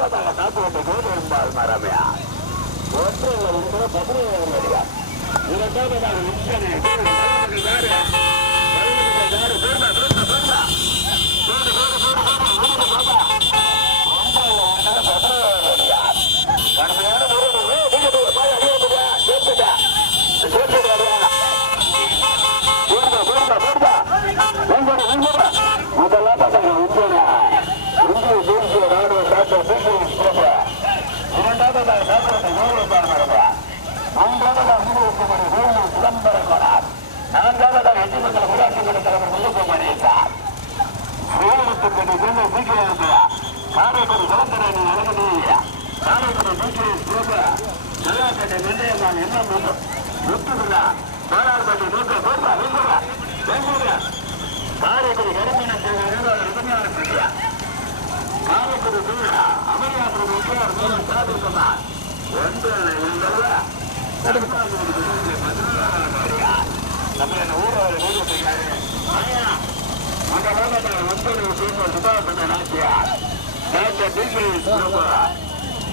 இரண்டாவதாக காப்பீட்டு கோடு என்பால் மரமையா ஒன்றில் 17 அடியா இரண்டாவதாக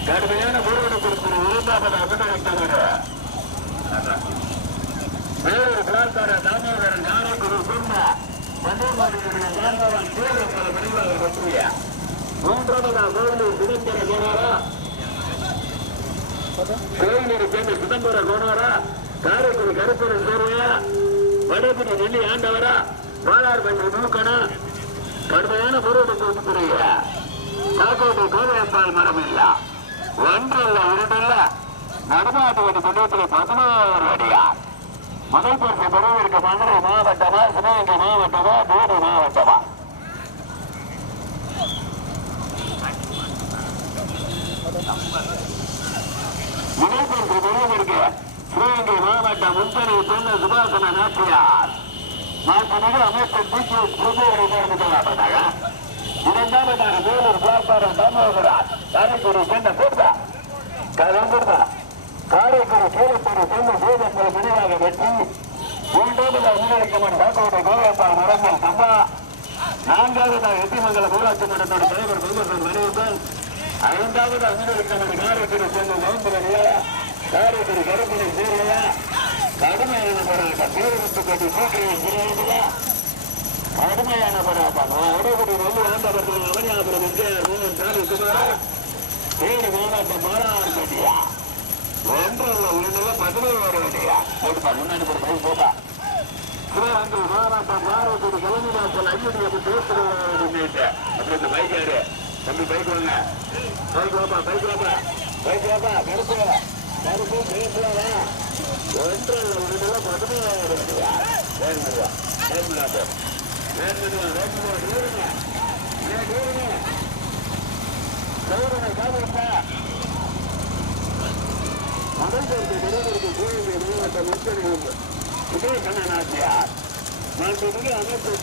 கடுமையான பொருள் கொடுக்கிற வேறு பிளாஸ்கார தாமோதரன் ஞானகுரு சொன்ன முடிவாக பற்றிய மூன்றாவதாக கோவிலூர் சிதம்பர கோணாரா கோயிலூர் சேர்ந்த சிதம்பர கோணாரா காரைக்குடி கருப்பரன் கோர்வையா வடகுடி நெல்லி ஆண்டவரா வாழார்பட்டி நூக்கணா கடுமையான பொருள் கொடுக்கிற காக்கோட்டை கோவையம்பால் மரம் இல்ல ஒன்றில் இரண்டில் நடுநாட்டு வடி குண்டத்தில் 11 அடியார் முதல் பரிசு பெறுவதற்கு மதுரை மாவட்டமா சிவகங்கை மாவட்டமா தேனி மாவட்டமா முதல் பரிசு பெறுவதற்கு சிவகங்கை மாவட்டம் முன்பனை சொன்ன சுபாசன நாட்டியார் நாட்டு அமைச்சர் டிசிஎஸ் பிரபுவரை தேர்ந்தெடுக்கப்பட்டாங்க. இரண்டாவதாக வேலூர் பிளாட்பாரம் தாமோதரான் காரைக்குடி சென்ற கூட்டா காரைக்குடி கீழப்பூர் செல்ல சேதங்களை முடிவாக வெற்றி மூன்றாவதாக முன்னெடுக்கப்பட்ட காக்கோட்டை கோவையம்பால் மரங்கள் சம்பா நான்காவதாக எட்டிமங்கலம் ஊராட்சி மன்றத்தோட தலைவர் பொதுமக்கள் வலியுறுத்தல் ஐந்தாவதாக முன்னெடுக்கப்பட்ட காரைக்குடி செல்லும் மௌந்தரையா காரைக்குடி கருப்பினை சீரையா கடுமையான போராட்டம் பேருந்து கட்டி சீக்கிரம் கடுமையான போராட்டம் உடகுடி வெள்ளி ஆண்டவர்கள் அவனியாபுரம் விஜயர் மோகன் சாலிக்குமார் தேனி மாவட்டம் மாலார் கட்டியா ஒன்றில் உள்ள 11 அடியா போட்டுப்பா முன்னாடி ஒரு பைக் போட்டா சிவகங்கை மாவட்டம் மாவட்டத்தில் கலைஞர் ஐயடி பேசுறேன் அப்படி இந்த பைக் யாரு தம்பி பைக் வாங்க பைக் வாப்பா கருப்பு பேசுறா ஒன்றில் உள்ள 11 அடியா முதல் விஜய கண்ணனாச்சியார் மாண்புமிகு அமைச்சர்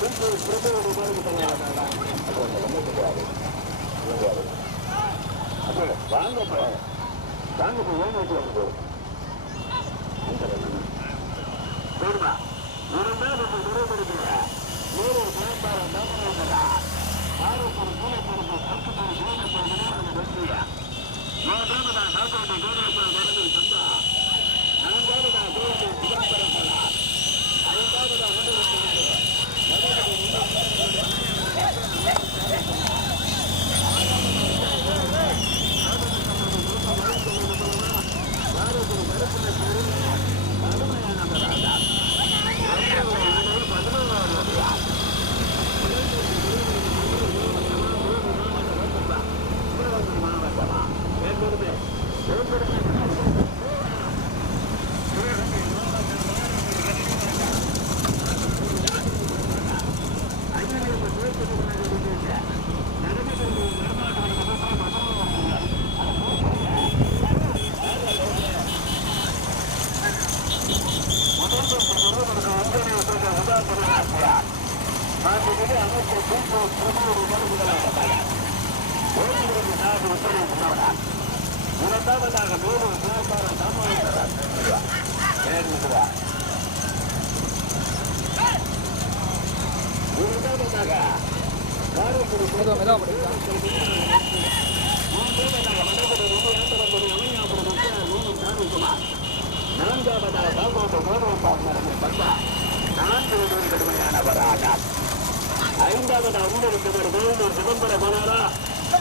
ஐந்தாவது அமுதலிக்கவர் சிதம்பர மலரா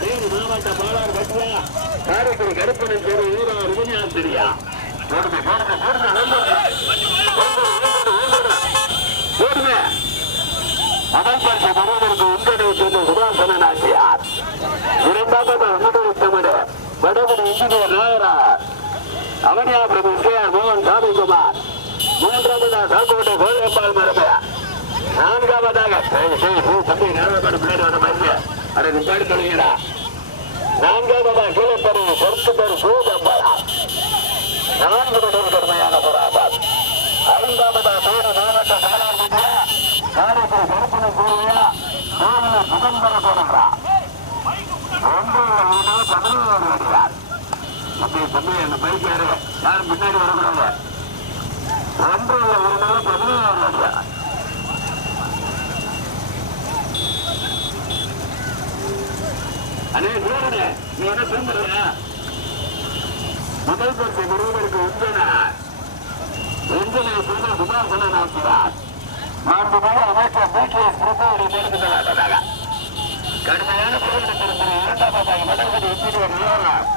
தேனி மாவட்ட பாலார் கட்டியா காரைக்குடி கருப்பணன் தேர்வு ஊரார் விஜயாந்திரியா முதல் பரிசு பெறுவதற்கு உங்களை சேர்ந்த சுபாசனன் ஆட்சியார். இரண்டாவது அமுதலிக்கவர் வடகுடி இன்ஜினியர் நாயரார் அவனியாபுரம் கேஆர் மோகன் சாமிக்குமார். மூன்றாவது சாக்கோட்டை கோயம்பால் மரபையா. நான்காவதாக தம்பி நேரப்பட பின்னாடி வர மாதிரி அதை நிப்பாடி தொழுகிறா. நான்காவதா கீழப்பரு பொறுத்துப்பரு சூதம்பரா. 4 கடுமையான போராட்டம். ஐந்தாவதா தேனி மாவட்ட சாலார்பட்டியா காரைக்குடி கருப்பணை கூறுவையா கோவிலூர் சிதம்பர போடுகிறா. 1 17 அடியார். தம்பி அந்த பைக் யாரும் பின்னாடி வரக்கூடாது. 1 17 அடியார். அண்ணே நீ என்ன தூங்குறியா? முதல் பரிசு பெறுவதற்கு உஞ்சனை சொன்ன சுபாசனன் ஆட்சியார். 4 அமைச்சர் பிகேஎஸ் பிரபுவை தேர்ந்தெடுக்கப்பட்டதாக கடுமையான போராட்டத்திற்கு இரண்டாவதாக மதகுடி இன்ஜினியர் நாயரார்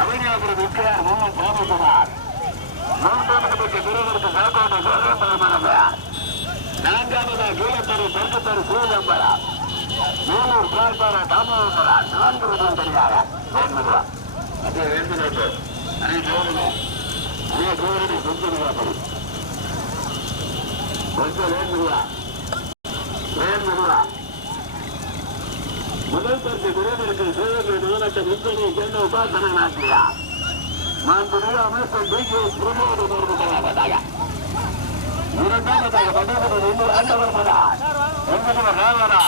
அவனியாபுரம் கேஆர் மோகன் சாமிக்குமார். 3வது பரிசு பெறுவதற்கு சாக்கோட்டை கோயம்பால் மரபையார். 4வதாக கீழத்தரு தெற்குத்தரு சூழம்பரா. மேலூர் பிளாட்பாரா தாமோதரா. 4 விதம் தெரியாத வேண்டுவா அப்படியே வேண்டுவது கோவிலை சொத்துவா படி கொஞ்சம் வேண்டுவா வேண்டுவா. முதல் பரிசு பெறுவதற்கு சிவகங்கை மாவட்ட முத்தனை சேர்ந்த உபாசனன் ஆட்சியா. 4 அமைச்சர் பிகேஎஸ் பிரபுவை தேர்ந்தெடுக்கப்பட்டதாக இரண்டாவதாக மதகுடி ஆண்டவர் மலர் என்கிறவர் ராவரா.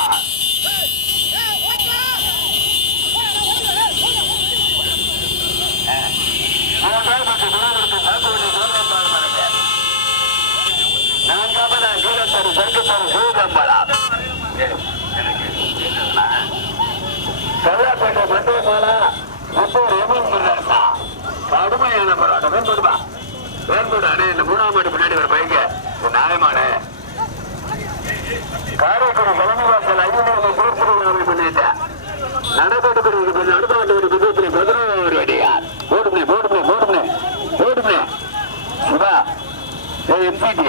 கடுமையான போராட்டம் வேண்டுமா வேண்டுடானே. இந்த 3ஆம் ஆண்டு பின்னாடி ஒரு பைக்க நியாயமான காரைக்குடி தலைமைவாசல் 5 திருப்பூர் பண்ணிட்டேன். நடப்பட்டு கொஞ்சம் அடுத்த ஆண்டு புத்தகத்தில் 11 அடியார். போடுமே போடுமே போடுமே போடுமே சுபா எம்சிடி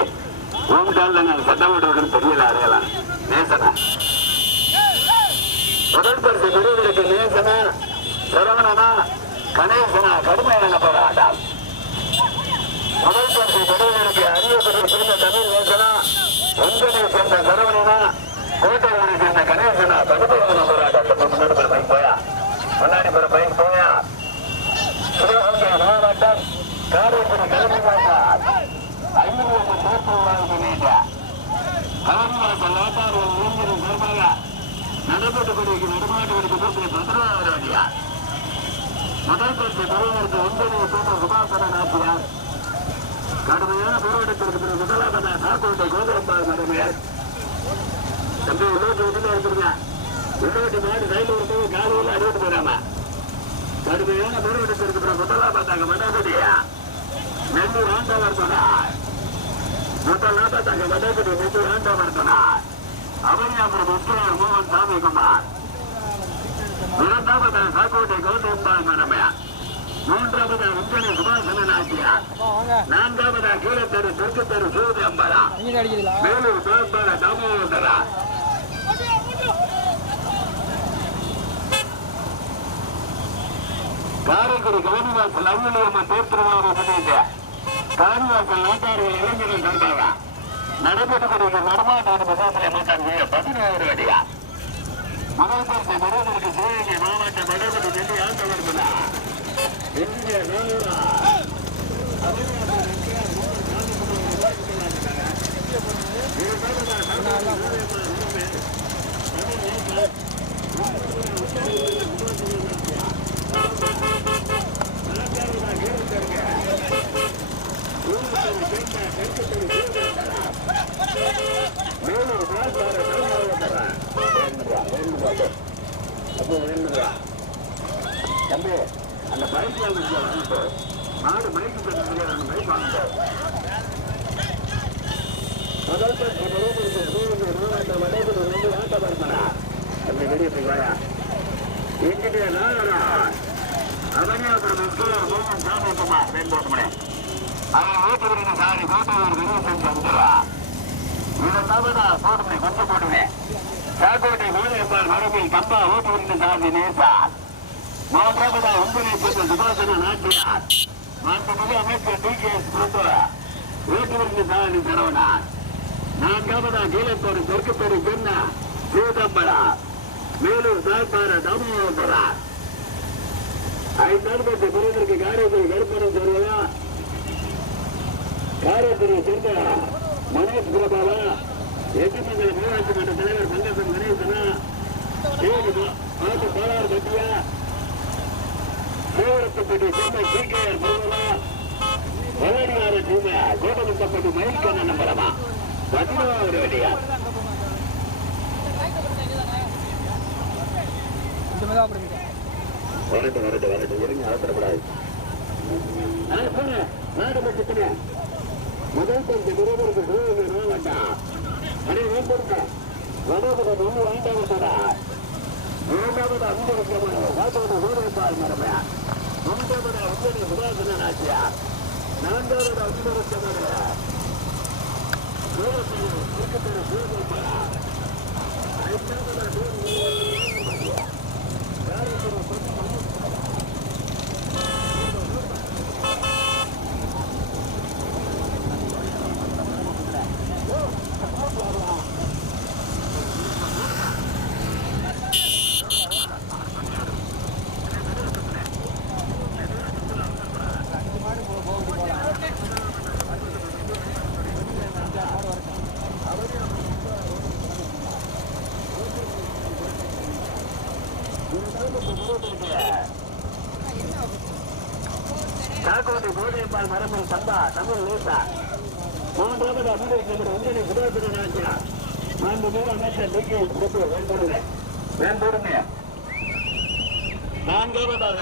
ஓம்டால் நான் சட்டமன்றத்தில் தெரியல அறையலாம். நேசனா முதல் பரிசு பெறுவதற்கு நேசனா சரவணனா கணேசனா கடுமையான போராட்டம். முதல் பரிசு பெறுவதற்கு அரியபுரம் சேர்ந்த தமிழ் நேசனா உங்களை சேர்ந்த சரவணனா கோட்டையூரை சேர்ந்த கணேசனா கடுமையான போராட்டம். முன்னாடி பைக் போயா முன்னாடி பைக் போயா. சிவகங்கை மாவட்டம் காரைக்குடி தலைமை வாய்க்கால் 5 தோற்றுவாங்க கவர்மெண்ட் லேட்டார்கள் ஊழியர் சார்பாக நடைபெற்றக்கூடிய நடுமாட்டுகளுக்கு 11 அடியார். முதல் பரிசு பெறுவதற்கு 9 சேர்ந்த சுபாசனன் ஆட்சியார். கடுமையான போராட்டத்திற்கு பிறகு முதலாவதாக சாக்கோட்டை கோதரம்பால் மரபையார். தம்பி உள்ளோட்டு வீட்டில் இருக்கிறீங்க. உள்ளோட்டு மாடு ரயில் வரும்போது காலையில் அடிவிட்டு போயிடாம கடுமையான போராட்டத்திற்கு பிறகு முதலாவதாக மடகுடியா நெல்லூர் ஆண்டவர் சொன்னார். முதலாவதாக மடகுடி நெல்லூர் ஆண்டவர் சொன்னார். அவனியாபுரம் கேஆர் மோகன் சாமிக்குமார். இரண்டாவதாக சாக்கோட்டை கோதரம்பால் மரபையார். 3வதாக உஞ்சனை சுபாசனன் ஆட்சியார். 4வதாக கீழத்தரு தெற்குத்தரு சூதம்பரா. மேலூர் பிளாட்பாரா தாமோதரா. காரைக்குடி கவனிவாசல் அவ்வளவு தேர்திருவாரூர் பண்ணிட்டு காணிவாசல் நாட்டார்கள் இளைஞர்கள் சார்பாக நடைபெற்றக்கூடிய நடமாட்டான பதவிகளை மாட்டாங்க 11 அடியா. முதல் பரிசு பெறுவதற்கு சிவகங்கை மாவட்ட மடகுடி நெல்லி ஆண்டவர் சொன்னார். என்ஜினியர் நாகூரா தம்பி அந்த பைக் வாங்கிட்டு நாடு பைக்கு அந்த பைக் வாங்கிட்டு இன்ஜினியர் அவனியாபுரம் சாமி மேம்போட்டமனே அவன் ஓட்டுவீங்க சாரி ஓட்டுவர் வந்துடுவா இதெல்லாம் போட்டுமே கொஞ்சம் போட்டுவேன் சாக்கோட்டை கோடையப்பால் மரபில் கம்பா ஓட்டுவீங்க சாமி நேசா மூன்றாவதா உங்களை சேர்ந்த சுபாசன நாட்டியார் மாண்புமிகு அமைச்சர் டிகேஎஸ் ஓட்டுவீங்க சாமி சரவணன் நான்காவதா கீழத்தோடு தெற்குத்தோடு சென்ன சிவதம்பரா மேலூர் சாய்பார தாமோதரா ஐந்தாவது பிறகு காரியத்தை கருப்பணம் சொல்வதா காரியத்தினை சேர்ந்த மனோஜ் பிரபாவா எட்டுமங்கல ஊராட்சி மன்ற தலைவர் மங்கசன் கணேசனா பாலாறு பட்டியா சேவரத்தப்பட்டி சேர்ந்த டிகேஆர் பிரபலா வளடியார சீம கோபமுத்தப்பட்டி மயில்கண்ணன் நம்பரமா 16வது வெடியா வரட்டு இருங்க அவசரப்படாது நாடு பட்சத்தின முதல் பஞ்சு விருதுக்கு வேண்டாம் அதே மேம்படுத்த வடபுடன் ஒன்று வாய்ந்தாவிட்டதா இரண்டாவது அந்த முக்கியமான வாசவத ஊரப்பால் மரபா மூன்றாவது அஞ்சலி சுபாசன நாச்சியா நான்காவது அந்த முக்கியமான சாக்கோட்டை கோடையப்பால் மரமல் சம்பா தமிழ் நேசா மூன்றாவது அமெரிக்க உங்களை சுபாசன நாச்சியா மாண்புமிகு அமைச்சர் டிகேஎஸ் வேண்டுமே நான்காவதாக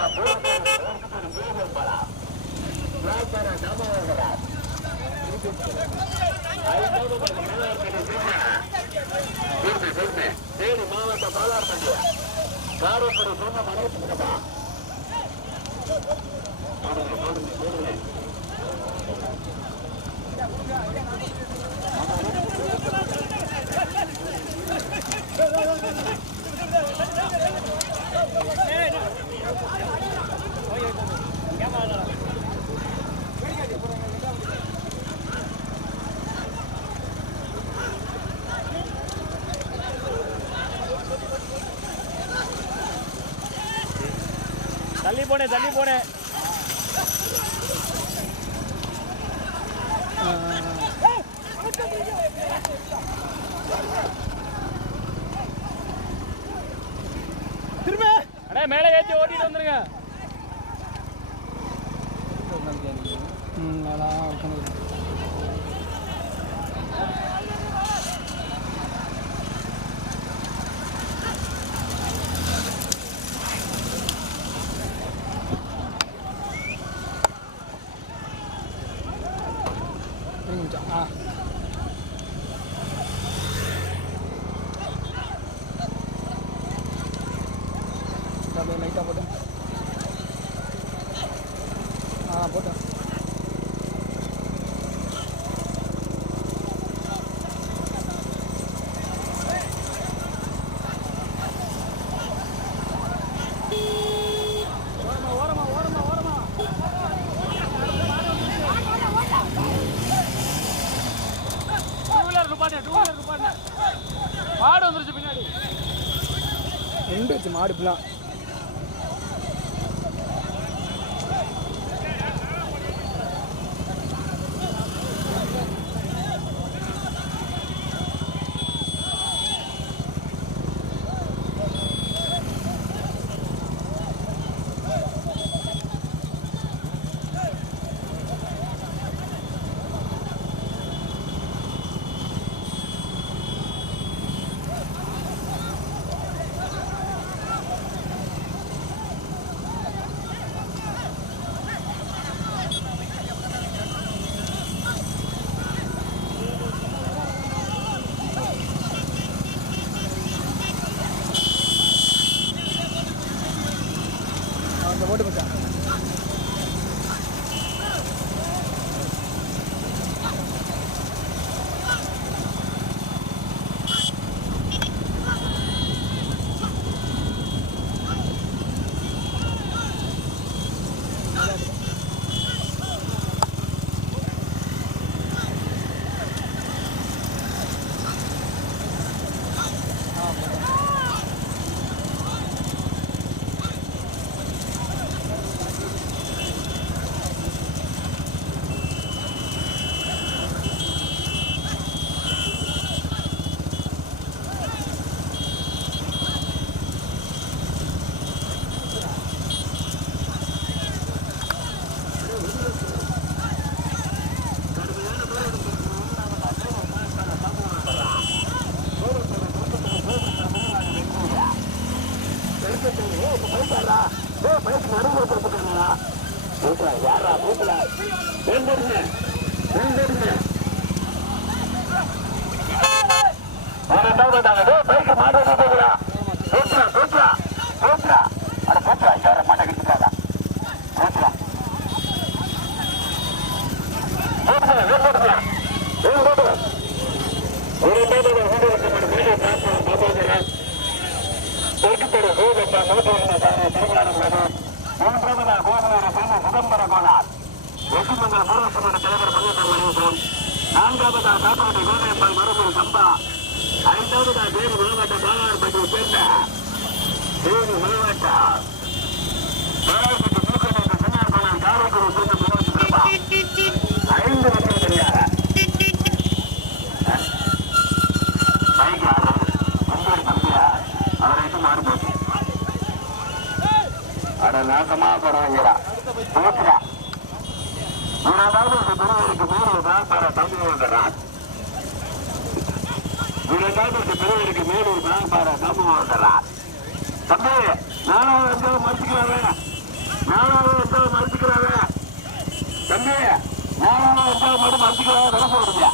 தேனி மாவட்ட பாலார் பண்டிகை காரப்பூர் சொன்ன மனோஜ் தள்ளி போனே திரும்ப அடே மேலே ஏற்றி ஓட்டிட்டு வந்துருங்க. லைட்டாக போட்டேன் போட்டேன் மாடு வந்துருச்சு பின்னாடி ரெண்டு மாடு இப்பெல்லாம் போயிட்டாரா பைக்கு நடுவில் கொடுத்துட்டாங்களா யாரா மூக்கல வேண்டுங்க பைக்கு மாட்டா அட போச்சா யார மாட்ட கிட்டாரா போச்சா சிதம்பர கோனார் வெற்றிமங்கல பூர்வசமான தலைவர் பங்கேற்ற அறிவிப்போம். நான்காவதா காப்பாடு கோதையம்பாள் மறுபடி சம்பா. ஐந்தாவதா தேனி மாவட்ட பாலார்பட்டியை சேர்ந்த தேனி மாவட்ட பாலார்பட்டி தூக்கம் என்ற சின்னார் கோனார் காரைக்குடி சேர்ந்த மனோஜ் பிரபா 5 லட்சம் தெரியாது அவரைக்கு மாறு போச்சு. அட நாசமா பரவாயில்லையா போச்சுடா. இரண்டாவது பிரிவிற்கு மேலூர் பார தம்பி வந்தான். இரண்டாவது பிரிவிற்கு மேலூர் பார தம்பி வந்தான். தம்பி நாலாவது வந்தாலும் மறுத்துக்கிறாவே தம்பி நாலாவது வந்தாலும் மட்டும் மறுத்துக்கிறாவே விட சொல்றீங்க.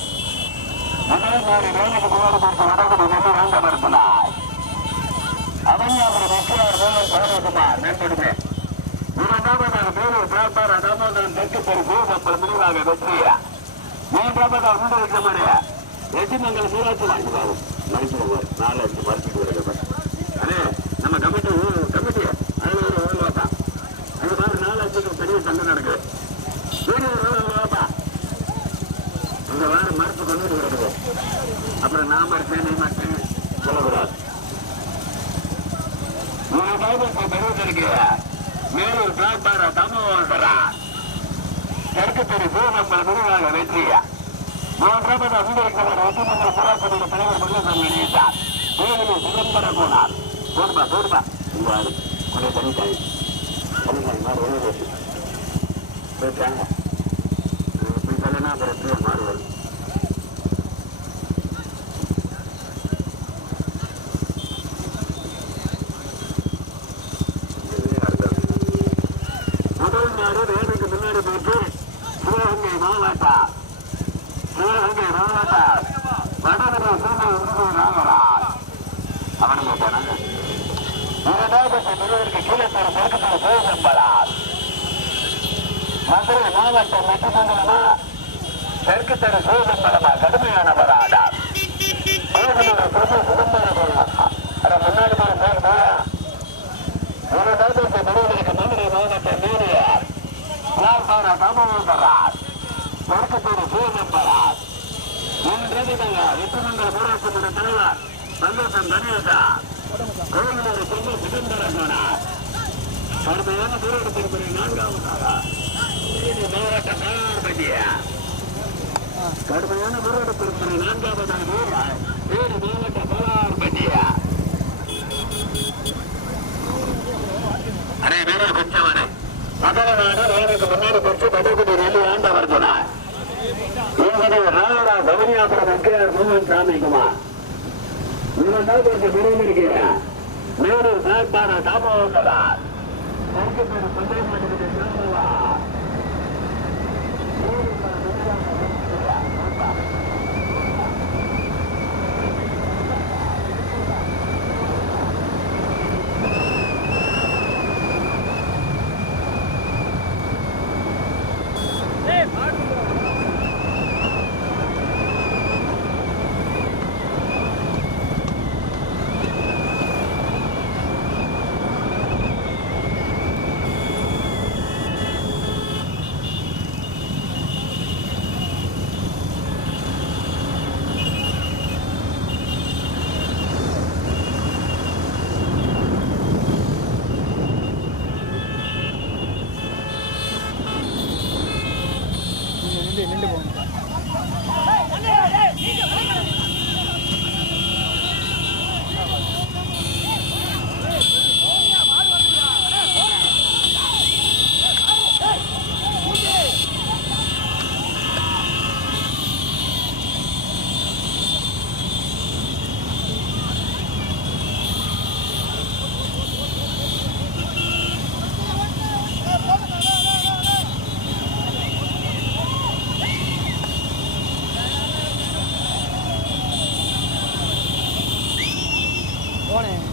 வேலைக்கு முன்னாடி கொடுத்து நடக்குது வேண்டாம் இருந்தார் அவஞ்சாபுரம் வெற்றியார் சரோஜகுமார் மேம்படுமே. இரண்டாவதாக மேலூர் பிராப்பார் தாமோதரன் தெற்கு பெருக்கு நம்ம முடிவாக வெற்றியா. மூன்றாவதாக முன்னிறுத்தமான வெற்றிமங்கல ஊராட்சி வாங்கிடுவாங்க மறுத்துடுவார் 4-5 மறுத்துட்டு வருகிறது. அண்ணே நம்ம கமிட்டி அதுல ஒரு ஊர்வாப்பா அது மாதிரி 4-5 பெரிய சண்டை நடக்குது. வீடு இந்த வாரம் மறுப்பு கொண்டு வருது. அப்புறம் நான் மறுத்தேன் நீ மறுத்தேன் சொல்லக்கூடாது. மேலூர் பிளாட்பார தமிழ்வாரா தெற்கு பெருக்கு நம்ம முடிவாக வெற்றியா. மூன்றாவது அங்கீகரிக்கப்பட்ட வெற்றிமன்ற போராட்டத்தின் தலைவர் மல்லசாமி வெளியிட்டார். வேலூர் சிதம்பர கோனார் போடுப்பா உடைய தனித்தாய் மாதிரி போயிட்டாங்க. இப்படி சொல்லனா அப்புறம் மாறுவது. முதல் நாடு வேலைக்கு முன்னாடி போயிட்டு சிவகங்கை மாவட்டம் வடகரை ராமராஜ் அவனும் போட்டானாங்க. இரண்டாவது பெறுவதற்கு கீழே தெற்குத்தர கோயம்பலார் மதுரை மாவட்டம் மெட்டமங்கலமா தெற்கு தெரு கோயம்பலமா கடுமையான போராட்டம். முன்னாடி போய் இரண்டாவது பெறுவதற்கு மதுரை மாவட்டம் மேலியார் தாமோதரார் தெற்கு தெரு கோயம்பலார். மூன்றாவதாக வெற்றிமங்கல ஊராட்சி மன்ற தலைவர் சந்தோஷம் கணேசா கோவிலூர் சொந்த சிதம்பரம் கடுமையான போராட்டத்திற்கு 4வதாக மாவட்ட பாலார்பட்டியா கடுமையான போராட்டத்திற்கு 4வதாக தேனி மாவட்ட பாலார்பட்டியா. அரை வீரர் குச்சவனை முதலநாடு வேலைக்கு முன்னாடி பெற்று பதக்குடி ரெல்லி ஆண்டவர் சொன்னார். ராமரா கவனியாபுரம் என்கிறார் மோகன் சாமிக்குமார். இரண்டாவது விரைந்திருக்கிறார் மேலூர் சாப்பாடு தாமோதரார் தெற்கு பேரு சந்தேகப்பட்டு போனேன்.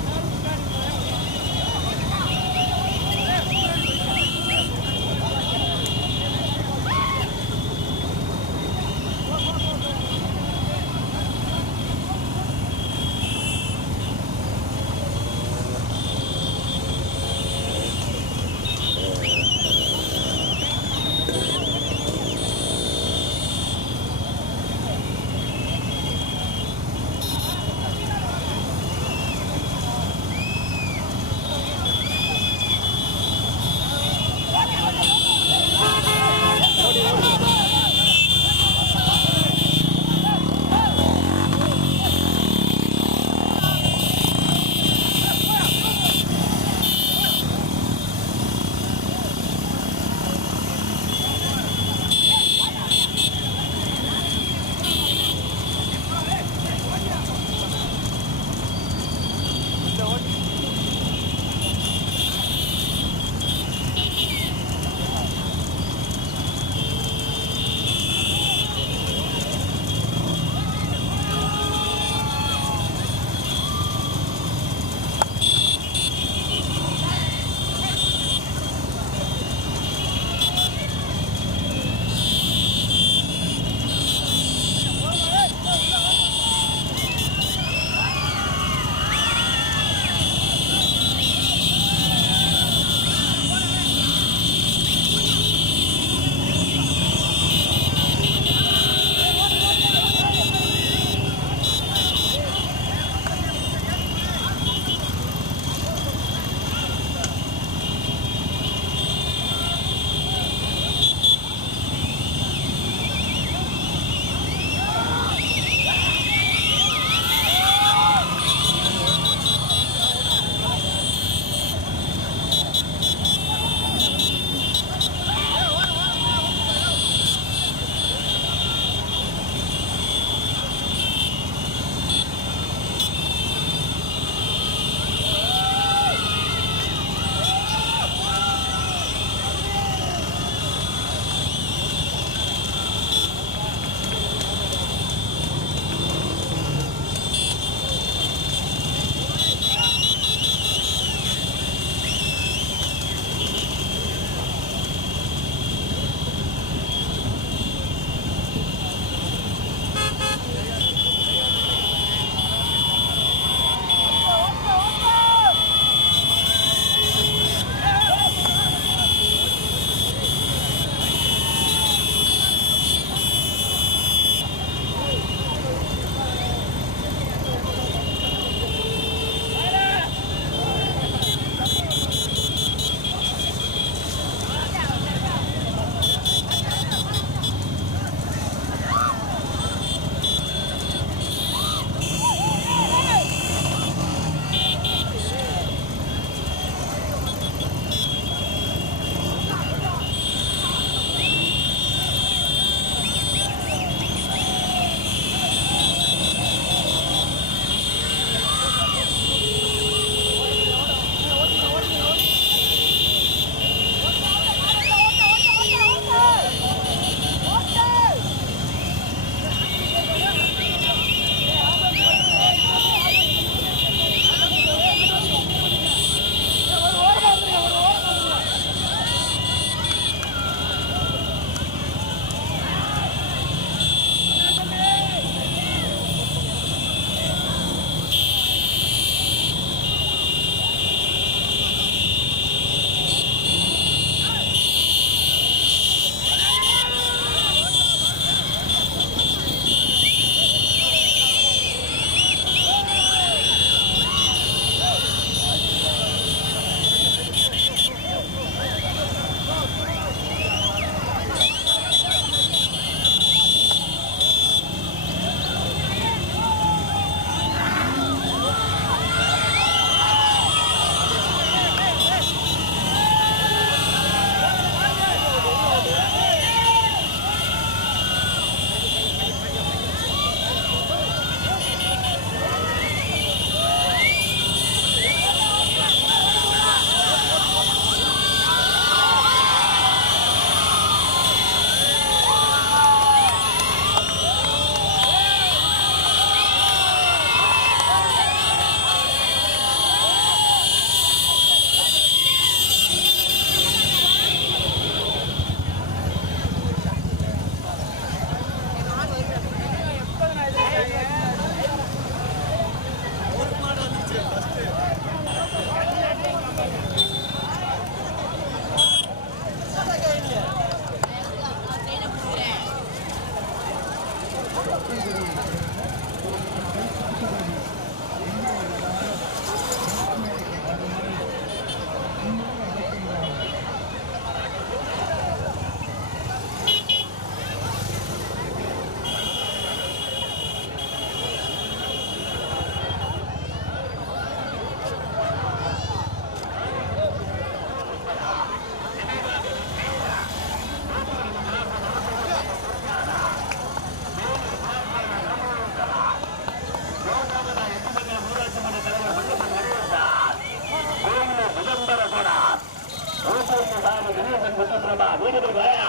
சாமி கணேசன் முத்தப்பிரபா வீடுகள் வாயா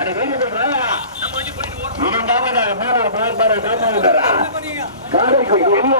அட வீடுகள் வாயா இரண்டாவதாக மேலூர் மேற்பாடு காமாவுதரா காரைக்குடி எரிய